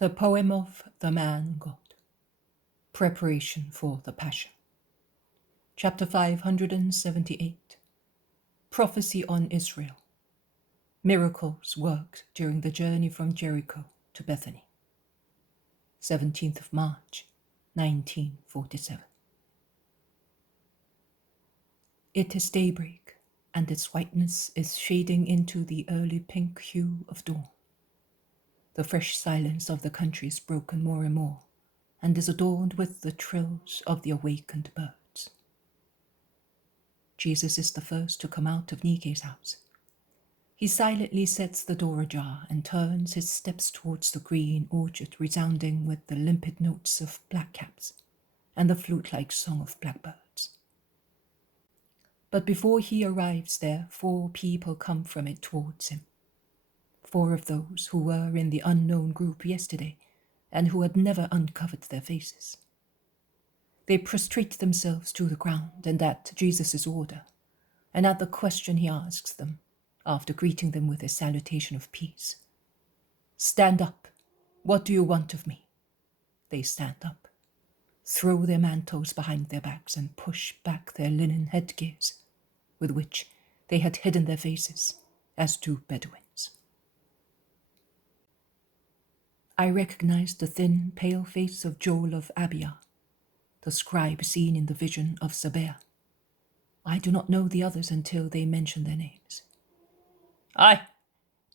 The Poem of the Man God. Preparation for the Passion. Chapter 578. Prophecy on Israel. Miracles worked during the journey from Jericho to Bethany. 17th of March, 1947. It is daybreak, and its whiteness is shading into the early pink hue of dawn. The fresh silence of the country is broken more and more, and is adorned with the trills of the awakened birds. Jesus is the first to come out of Nike's house. He silently sets the door ajar and turns his steps towards the green orchard resounding with the limpid notes of blackcaps and the flute-like song of blackbirds. But before he arrives there, 4 people come from it towards him. 4 of those who were in the unknown group yesterday and who had never uncovered their faces. They prostrate themselves to the ground and at Jesus' order, and at the question he asks them, after greeting them with a salutation of peace. "Stand up. What do you want of me?" They stand up, throw their mantles behind their backs and push back their linen headgears, with which they had hidden their faces, as do Bedouins. I recognized the thin, pale face of Joel of Abia, the scribe seen in the vision of Sabea. I do not know the others until they mention their names. "I,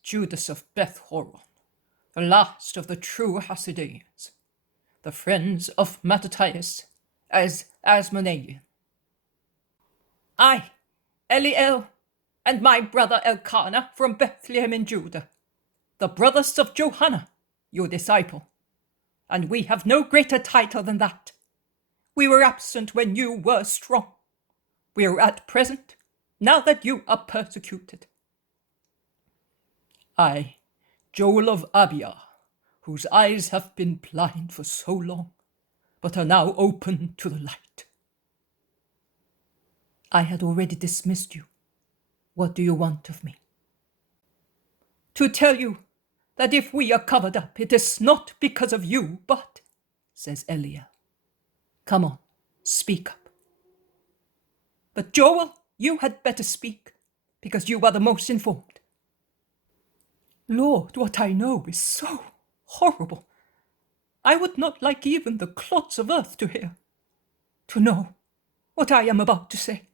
Judas of Beth-horon, the last of the true Hasideans, the friends of Mattathias as Asmonean. I, Eliel, and my brother Elkanah from Bethlehem in Judah, the brothers of Johanna, your disciple, and we have no greater title than that. We were absent when you were strong. We are at present, now that you are persecuted. I, Joel of Abia, whose eyes have been blind for so long, but are now open to the light." I had already dismissed you. What do you want of me? "To tell you that if we are covered up, it is not because of you, but," says Eliel. "Come on, speak up." "But Joel, you had better speak, because you are the most informed." "Lord, what I know is so horrible. I would not like even the clods of earth to hear, to know what I am about to say."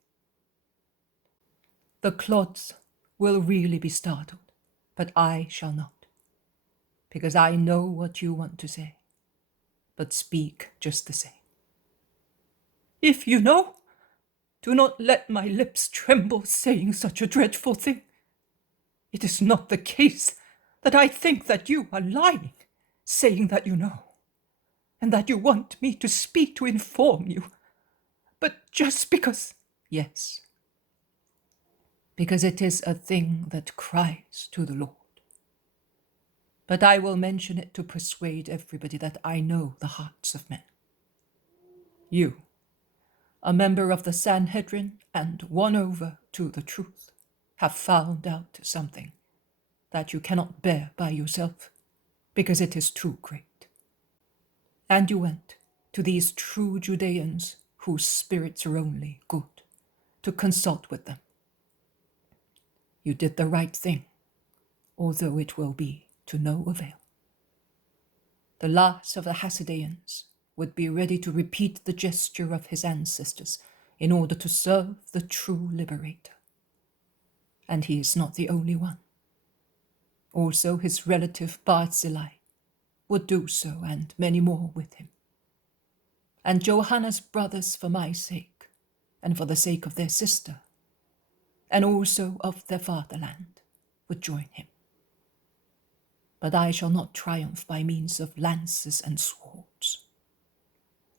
The clods will really be startled, but I shall not, because I know what you want to say. But speak just the same. "If you know, do not let my lips tremble saying such a dreadful thing. It is not the case that I think that you are lying, saying that you know, and that you want me to speak to inform you, but just because—" "Yes, because it is a thing that cries to the Lord. But I will mention it to persuade everybody that I know the hearts of men. You, a member of the Sanhedrin and won over to the truth, have found out something that you cannot bear by yourself, because it is too great. And you went to these true Judeans whose spirits are only good, to consult with them. You did the right thing, although it will be to no avail. The last of the Hasideans would be ready to repeat the gesture of his ancestors in order to serve the true liberator. And he is not the only one. Also his relative Barzillai would do so, and many more with him. And Johanna's brothers, for my sake, and for the sake of their sister, and also of their fatherland, would join him. But I shall not triumph by means of lances and swords.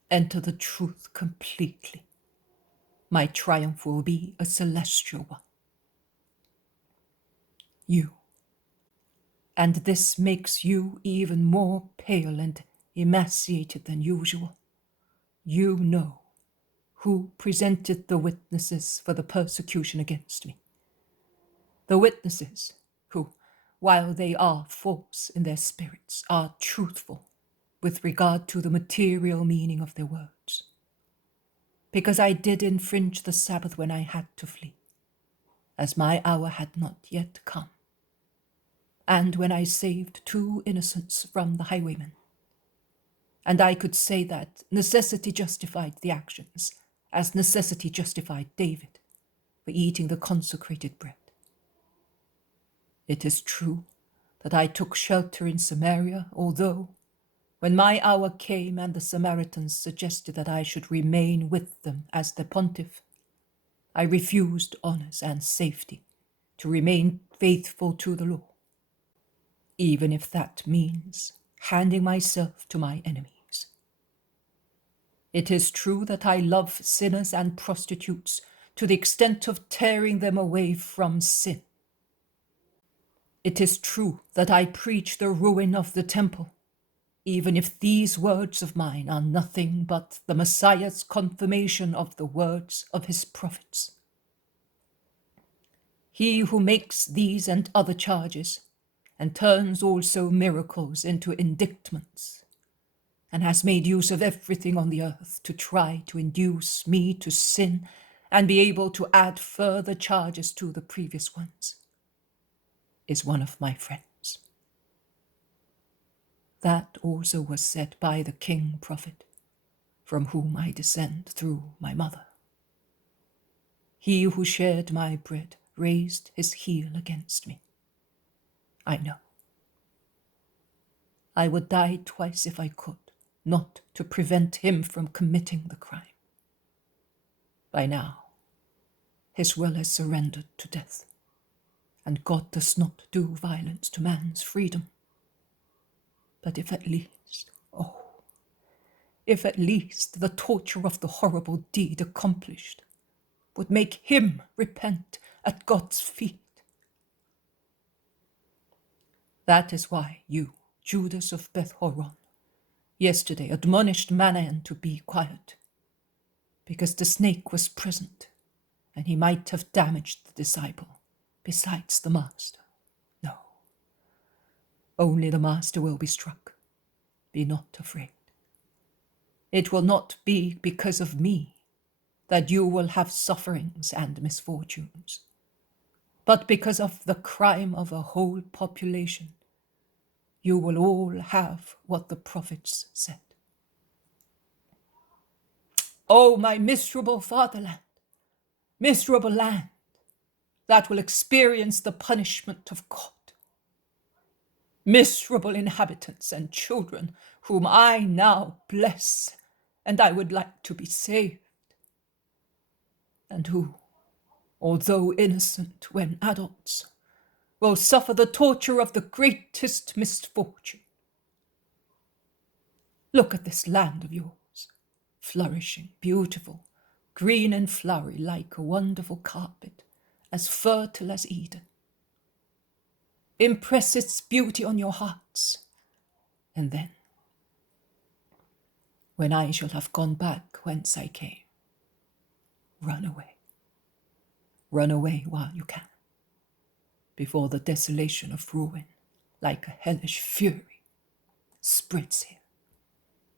Enter the truth completely. My triumph will be a celestial one. You. And this makes you even more pale and emaciated than usual. You know who presented the witnesses for the persecution against me. The witnesses who, while they are false in their spirits, are truthful with regard to the material meaning of their words. Because I did infringe the Sabbath when I had to flee, as my hour had not yet come, and when I saved 2 innocents from the highwaymen. And I could say that necessity justified the actions, as necessity justified David for eating the consecrated bread. It is true that I took shelter in Samaria, although, when my hour came and the Samaritans suggested that I should remain with them as their pontiff, I refused honors and safety to remain faithful to the law, even if that means handing myself to my enemies. It is true that I love sinners and prostitutes to the extent of tearing them away from sin. It is true that I preach the ruin of the temple, even if these words of mine are nothing but the Messiah's confirmation of the words of his prophets. He who makes these and other charges, and turns also miracles into indictments, and has made use of everything on the earth to try to induce me to sin and be able to add further charges to the previous ones, is one of my friends. That also was said by the king prophet, from whom I descend through my mother. He who shared my bread raised his heel against me. I know. I would die twice if I could, not to prevent him from committing the crime. By now, his will has surrendered to death, and God does not do violence to man's freedom. But if at least, if at least the torture of the horrible deed accomplished would make him repent at God's feet. That is why you, Judas of Beth-horon, yesterday admonished Manaen to be quiet, because the snake was present, and he might have damaged the disciple, besides the master. No, only the master will be struck. Be not afraid. It will not be because of me that you will have sufferings and misfortunes, but because of the crime of a whole population. You will all have what the prophets said. Oh, my miserable fatherland, miserable land, that will experience the punishment of God. Miserable inhabitants and children whom I now bless, and I would like to be saved, and who, although innocent when adults, will suffer the torture of the greatest misfortune. Look at this land of yours, flourishing, beautiful, green and flowery like a wonderful carpet, as fertile as Eden. Impress its beauty on your hearts, and then, when I shall have gone back whence I came, run away. Run away while you can, before the desolation of ruin, like a hellish fury, spreads here,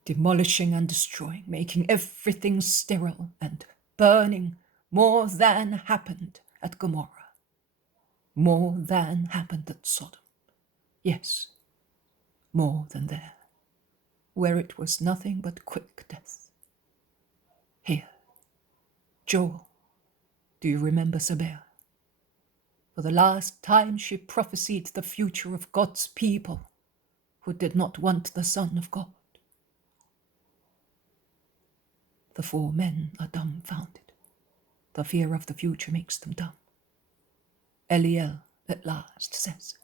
demolishing and destroying, making everything sterile and burning, more than happened at Gomorrah, more than happened at Sodom. Yes, more than there, where it was nothing but quick death. Here, Joel, do you remember Sabea? For the last time she prophesied the future of God's people who did not want the Son of God. The 4 men are dumbfounded. The fear of the future makes them dumb. Eliel at last says,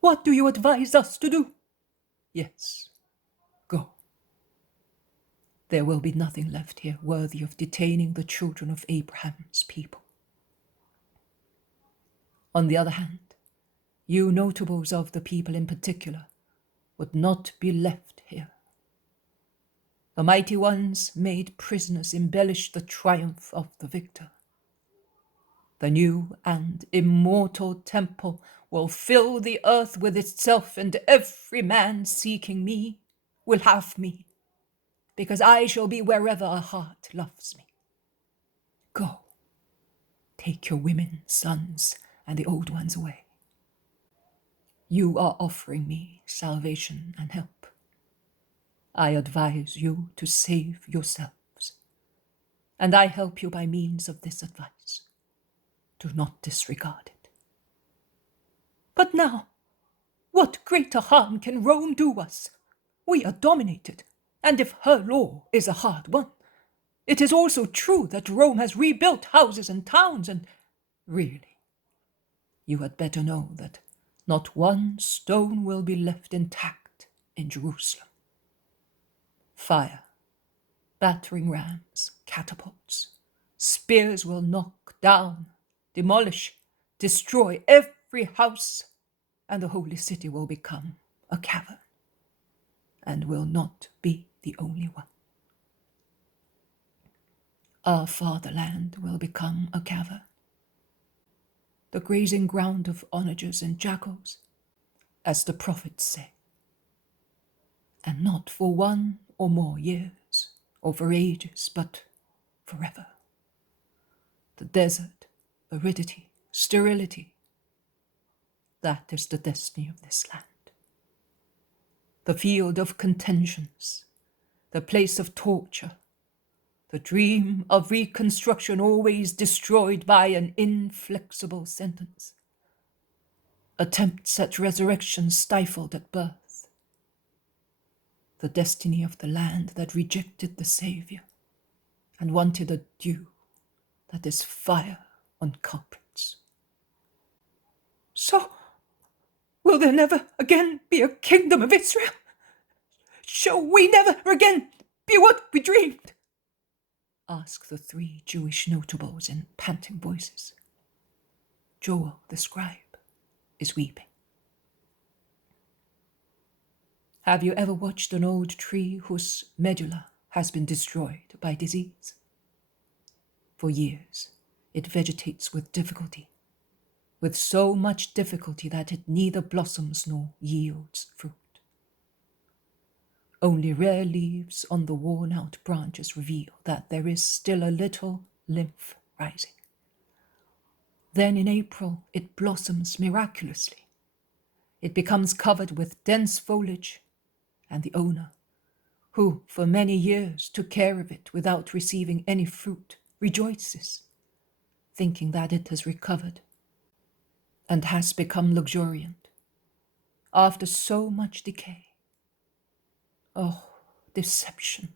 "What do you advise us to do?" "Yes, go. There will be nothing left here worthy of detaining the children of Abraham's people. On the other hand, you notables of the people in particular would not be left here. The mighty ones made prisoners embellish the triumph of the victor. The new and immortal temple will fill the earth with itself, and every man seeking me will have me, because I shall be wherever a heart loves me. Go, take your women, sons, and the old ones away. You are offering me salvation and help. I advise you to save yourselves, and I help you by means of this advice. Do not disregard it. But now, what greater harm can Rome do us? We are dominated, and if her law is a hard one, it is also true that Rome has rebuilt houses and towns, and really, you had better know that not one stone will be left intact in Jerusalem. Fire, battering rams, catapults, spears will knock down, demolish, destroy every house, and the holy city will become a cavern, and will not be the only one. Our fatherland will become a cavern, the grazing ground of onagers and jackals, as the prophets say, and not for 1 or more years, or for ages, but forever. The desert, aridity, sterility, that is the destiny of this land. The field of contentions, the place of torture, the dream of reconstruction always destroyed by an inflexible sentence. Attempts at resurrection stifled at birth. The destiny of the land that rejected the Saviour and wanted a dew that is fire on culprits. So, will there never again be a kingdom of Israel? Shall we never again be what we dreamed? Asked the 3 Jewish notables in panting voices. Joel, the scribe, is weeping. Have you ever watched an old tree whose medulla has been destroyed by disease? For years, it vegetates with difficulty, with so much difficulty that it neither blossoms nor yields fruit. Only rare leaves on the worn-out branches reveal that there is still a little lymph rising. Then in April, it blossoms miraculously. It becomes covered with dense foliage, and the owner, who for many years took care of it without receiving any fruit, rejoices, thinking that it has recovered and has become luxuriant after so much decay. Oh, deception!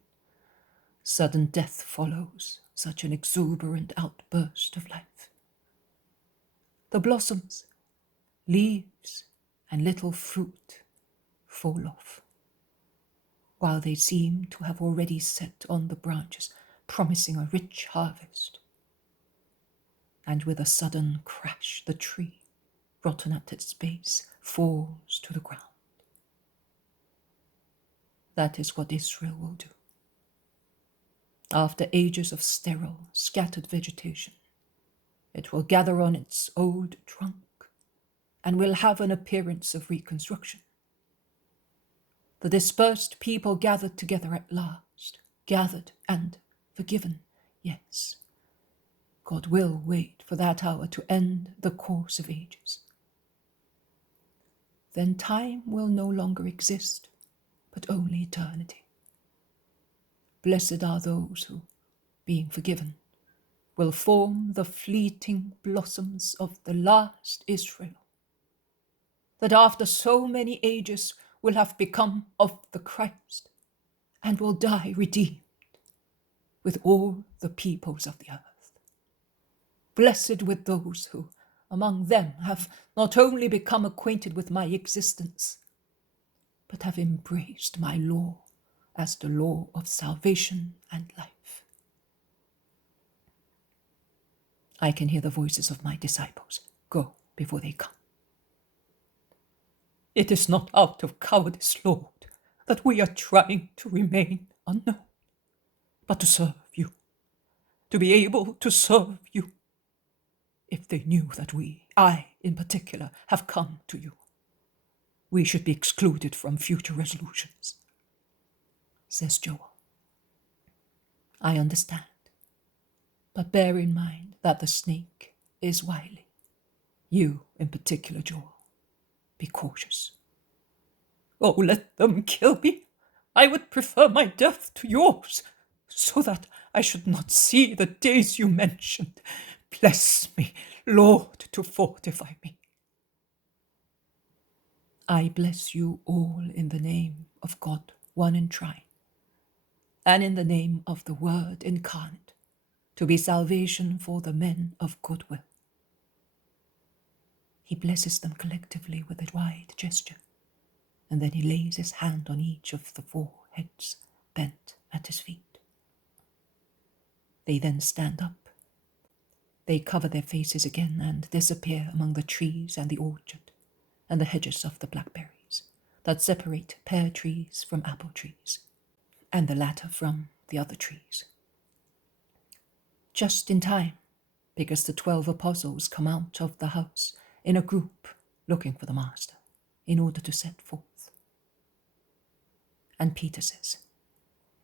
Sudden death follows such an exuberant outburst of life. The blossoms, leaves, and little fruit fall off, while they seem to have already set on the branches, promising a rich harvest. And with a sudden crash, the tree, rotten at its base, falls to the ground. That is what Israel will do. After ages of sterile, scattered vegetation, it will gather on its old trunk and will have an appearance of reconstruction. The dispersed people gathered together at last, gathered and forgiven, yes. God will wait for that hour to end the course of ages. Then time will no longer exist, but only eternity. Blessed are those who, being forgiven, will form the fleeting blossoms of the last Israel, that after so many ages will have become of the Christ, and will die redeemed with all the peoples of the earth. Blessed with those who, among them, have not only become acquainted with my existence, but have embraced my law as the law of salvation and life. I can hear the voices of my disciples. Go before they come. It is not out of cowardice, Lord, that we are trying to remain unknown, but to serve you, to be able to serve you. If they knew that we I, in particular, have come to you. We should be excluded from future resolutions, says Joel. I understand, but bear in mind that the snake is wily. You, in particular, Joel, be cautious. Oh, let them kill me. I would prefer my death to yours, so that I should not see the days you mentioned. Bless me, Lord, to fortify me. I bless you all in the name of God, one and trine, and in the name of the Word incarnate, to be salvation for the men of goodwill. He blesses them collectively with a wide gesture, and then he lays his hand on each of the 4 heads bent at his feet. They then stand up. They cover their faces again and disappear among the trees and the orchard and the hedges of the blackberries that separate pear trees from apple trees, and the latter from the other trees. Just in time, because the 12 apostles come out of the house in a group looking for the Master in order to set forth. And Peter says,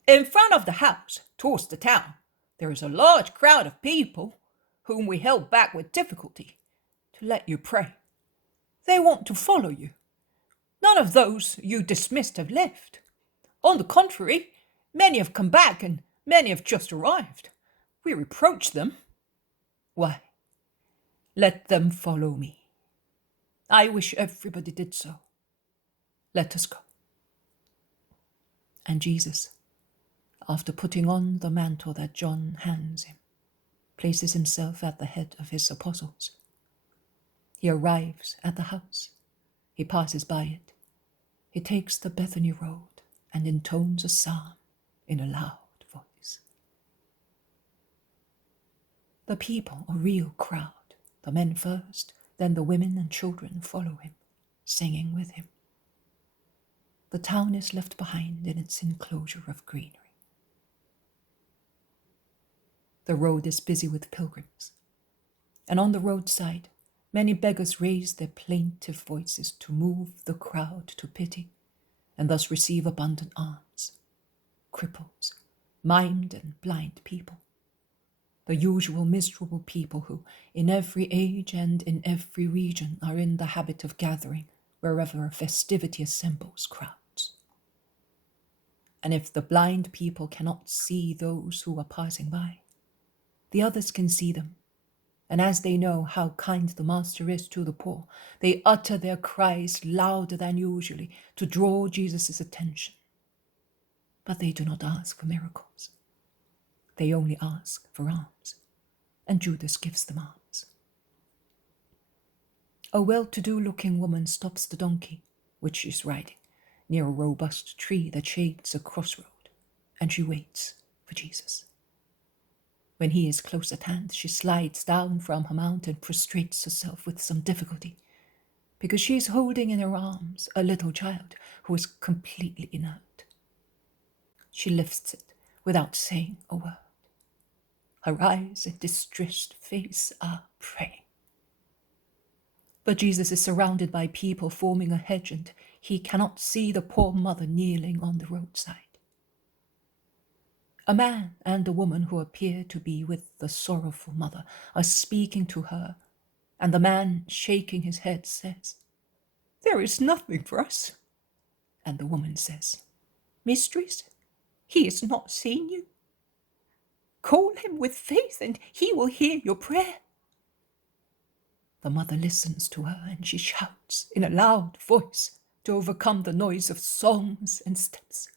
"In front of the house, towards the town, there is a large crowd of people whom we held back with difficulty to let you pray. They want to follow you. None of those you dismissed have left. On the contrary, many have come back and many have just arrived. We reproach them. Why? Let them follow me. I wish everybody did so. Let us go." And Jesus, after putting on the mantle that John hands him, places himself at the head of his apostles. He arrives at the house. He passes by it. He takes the Bethany road and intones a psalm in a loud voice. The people, a real crowd, the men first, then the women and children follow him, singing with him. The town is left behind in its enclosure of greenery. The road is busy with pilgrims, and on the roadside, many beggars raise their plaintive voices to move the crowd to pity, and thus receive abundant alms. Cripples, maimed and blind people, the usual miserable people who, in every age and in every region, are in the habit of gathering wherever a festivity assembles crowds. And if the blind people cannot see those who are passing by, the others can see them, and as they know how kind the Master is to the poor, they utter their cries louder than usually to draw Jesus' attention. But they do not ask for miracles. They only ask for alms, and Judas gives them alms. A well-to-do looking woman stops the donkey, which she is riding, near a robust tree that shades a crossroad, and she waits for Jesus. When he is close at hand, she slides down from her mount and prostrates herself with some difficulty, because she is holding in her arms a little child who is completely inert. She lifts it without saying a word. Her eyes and distressed face are praying. But Jesus is surrounded by people forming a hedge, and he cannot see the poor mother kneeling on the roadside. A man and a woman who appear to be with the sorrowful mother are speaking to her, and the man, shaking his head, says, "There is nothing for us." And the woman says, "Mistress, he has not seen you. Call him with faith, and he will hear your prayer." The mother listens to her, and she shouts in a loud voice to overcome the noise of songs and steps,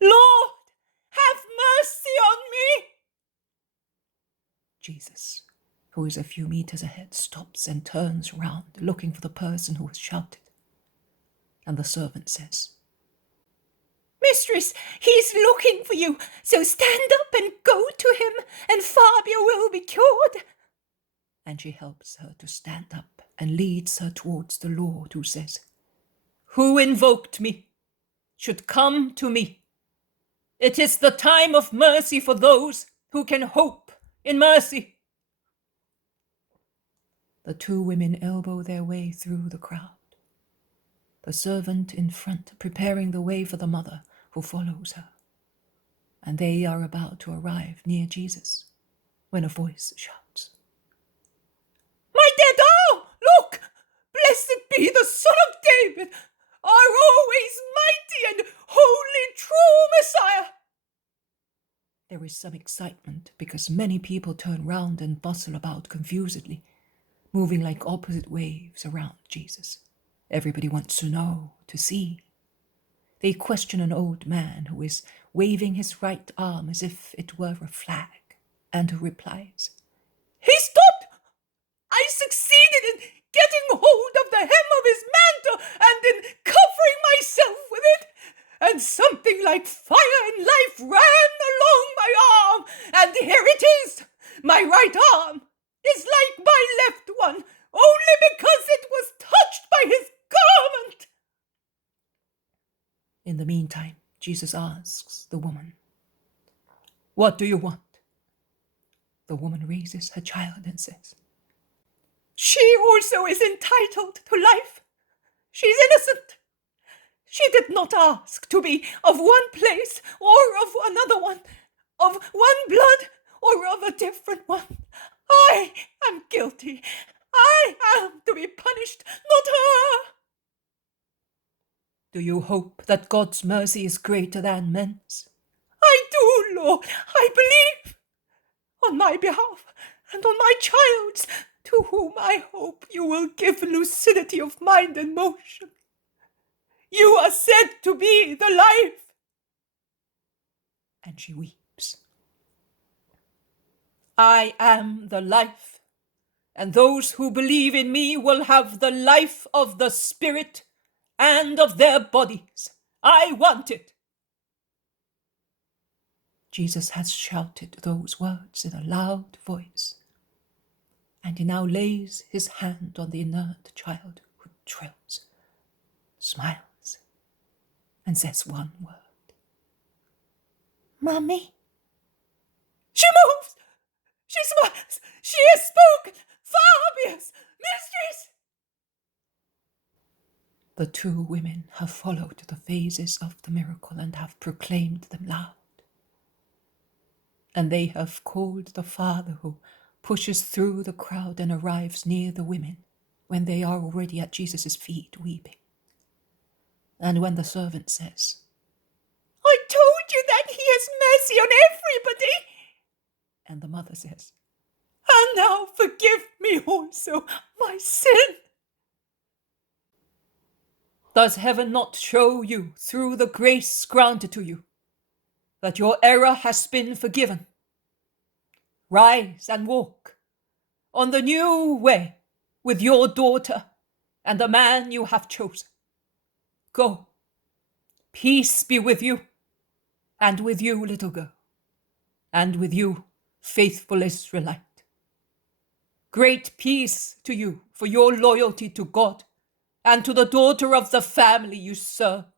"Lord, have mercy on me!" Jesus, who is a few meters ahead, stops and turns round, looking for the person who has shouted. And the servant says, "Mistress, he is looking for you, so stand up and go to him, and Fabio will be cured." And she helps her to stand up and leads her towards the Lord, who says, "Who invoked me should come to me. It is the time of mercy for those who can hope in mercy." The two women elbow their way through the crowd, the servant in front preparing the way for the mother who follows her. And they are about to arrive near Jesus when a voice shouts, "My dear doll, look! Blessed be the Son of David, our always mighty and holy true Messiah!" There is some excitement because many people turn round and bustle about confusedly, moving like opposite waves around Jesus. Everybody wants to know, to see. They question an old man who is waving his right arm as if it were a flag, and who replies, "He stopped! I succeeded in getting hold of the hem of his mantle and in covering myself with it, and something like fire and life ran along my arm, and here it is! My right arm is like my left one, only because it was touched by his garment." In the meantime, Jesus asks the woman, "What do you want?" The woman raises her child and says, "She also is entitled to life. She's innocent. She did not ask to be of one place or of another one, of one blood or of a different one. I am guilty. I am to be punished, not her." "Do you hope that God's mercy is greater than men's?" "I do, Lord. I believe. On my behalf and on my child's, to whom I hope you will give lucidity of mind and motion. You are said to be the life." And she weeps. "I am the life, and those who believe in me will have the life of the Spirit and of their bodies. I want it." Jesus has shouted those words in a loud voice, and he now lays his hand on the inert child who trills, smiles, and says one word, "Mummy." She moves. She smiles. She has spoken. Fabius, mistress. The two women have followed the phases of the miracle and have proclaimed them loud. And they have called the Father who pushes through the crowd and arrives near the women when they are already at Jesus' feet weeping. And when the servant says, "I told you that he has mercy on everybody," and the mother says, "and now forgive me also my sin." Does heaven not show you through the grace granted to you that your error has been forgiven? Rise and walk on the new way with your daughter and the man you have chosen. Go. Peace be with you, and with you, little girl, and with you, faithful Israelite. Great peace to you for your loyalty to God and to the daughter of the family you served,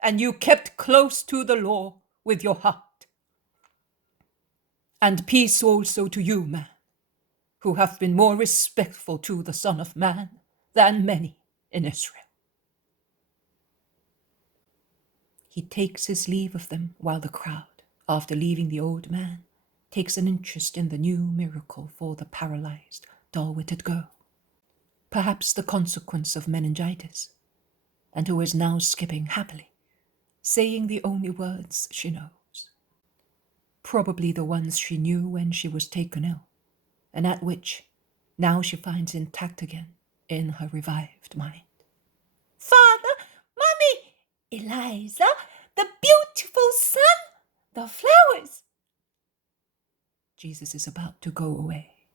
and you kept close to the law with your heart. And peace also to you, man, who have been more respectful to the Son of Man than many in Israel. He takes his leave of them while the crowd, after leaving the old man, takes an interest in the new miracle for the paralyzed, dull-witted girl, perhaps the consequence of meningitis, and who is now skipping happily, saying the only words she knows, probably the ones she knew when she was taken ill, and at which now she finds intact again in her revived mind. "Father, Mummy, Eliza, the beautiful sun, the flowers." Jesus is about to go away,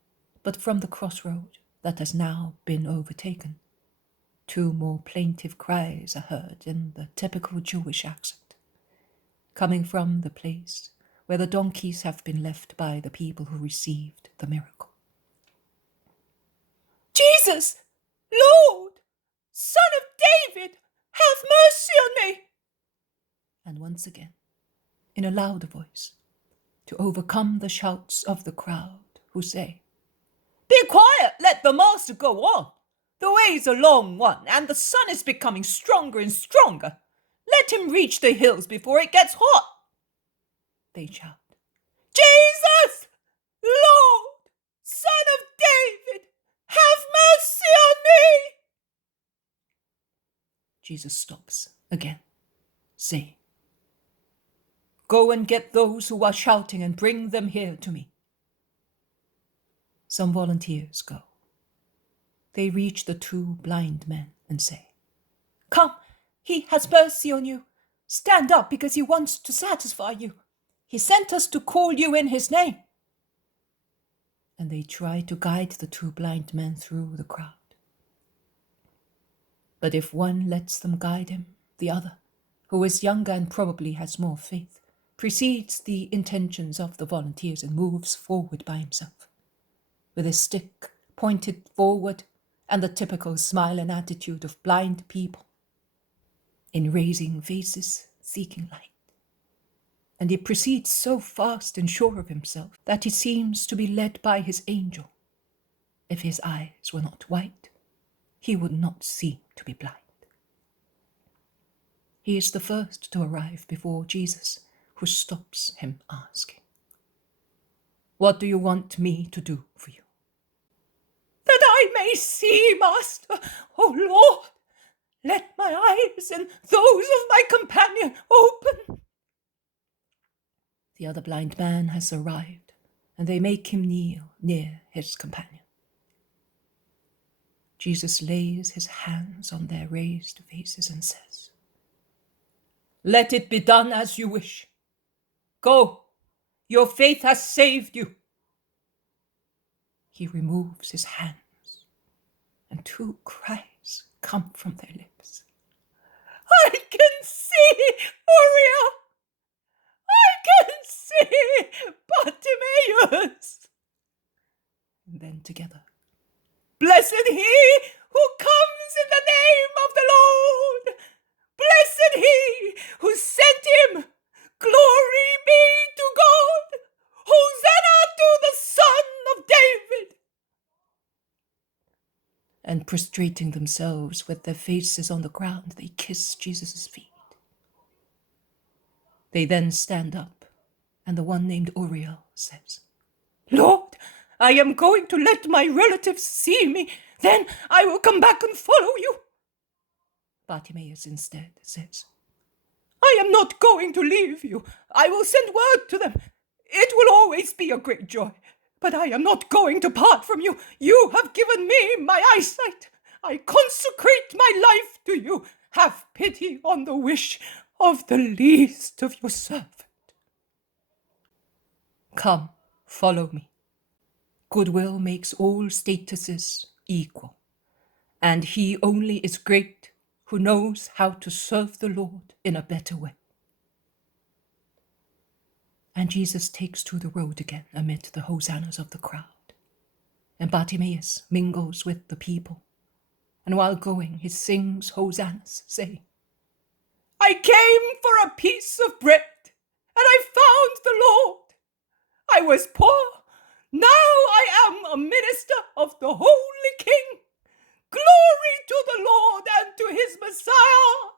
but from the crossroad that has now been overtaken, two more plaintive cries are heard in the typical Jewish accent, coming from the place where the donkeys have been left by the people who received the miracle. "Jesus, Lord, Son of David, have mercy on me." And once again, in a louder voice, to overcome the shouts of the crowd who say, Be quiet, let the master go on. The way's a long one, and the sun is becoming stronger and stronger. Let him reach the hills before it gets hot. They shout, Jesus, Lord, Son of David, have mercy on me. Jesus stops again, saying, Go and get those who are shouting and bring them here to me. Some volunteers go. They reach the two blind men and say, Come, he has mercy on you. Stand up because he wants to satisfy you. He sent us to call you in his name. And they try to guide the two blind men through the crowd. But if one lets them guide him, the other, who is younger and probably has more faith, precedes the intentions of the volunteers and moves forward by himself, with his stick pointed forward and the typical smile and attitude of blind people, in raising faces, seeking light. And he proceeds so fast and sure of himself that he seems to be led by his angel. If his eyes were not white, he would not seem to be blind. He is the first to arrive before Jesus, who stops him asking, What do you want me to do for you? That I may see, Master. O Lord, let my eyes and those of my companion open. The other blind man has arrived, and they make him kneel near his companion. Jesus lays his hands on their raised faces and says, Let it be done as you wish. Go, your faith has saved you. He removes his hands, and two cries come from their lips. I can see Uriah! I can see Bartimaeus! And then together, Blessed he who comes in the name of the Lord! Blessed he who sent him! Glory be to God! Hosanna to the Son of David! and prostrating themselves with their faces on the ground, they kiss Jesus' feet. They then stand up, and the one named Uriel says, Lord, I am going to let my relatives see me. Then I will come back and follow you. Bartimaeus instead says, I am not going to leave you. I will send word to them. It will always be a great joy. But I am not going to part from you. You have given me my eyesight. I consecrate my life to you. Have pity on the wish of the least of your servant. Come, follow me. Goodwill makes all statuses equal, and he only is great who knows how to serve the Lord in a better way. And Jesus takes to the road again amid the hosannas of the crowd. And Bartimaeus mingles with the people, and while going he sings hosannas, saying, I came for a piece of bread, and I found the Lord. I was poor, now I am a minister of the Holy King. Glory to the Lord and to his Messiah.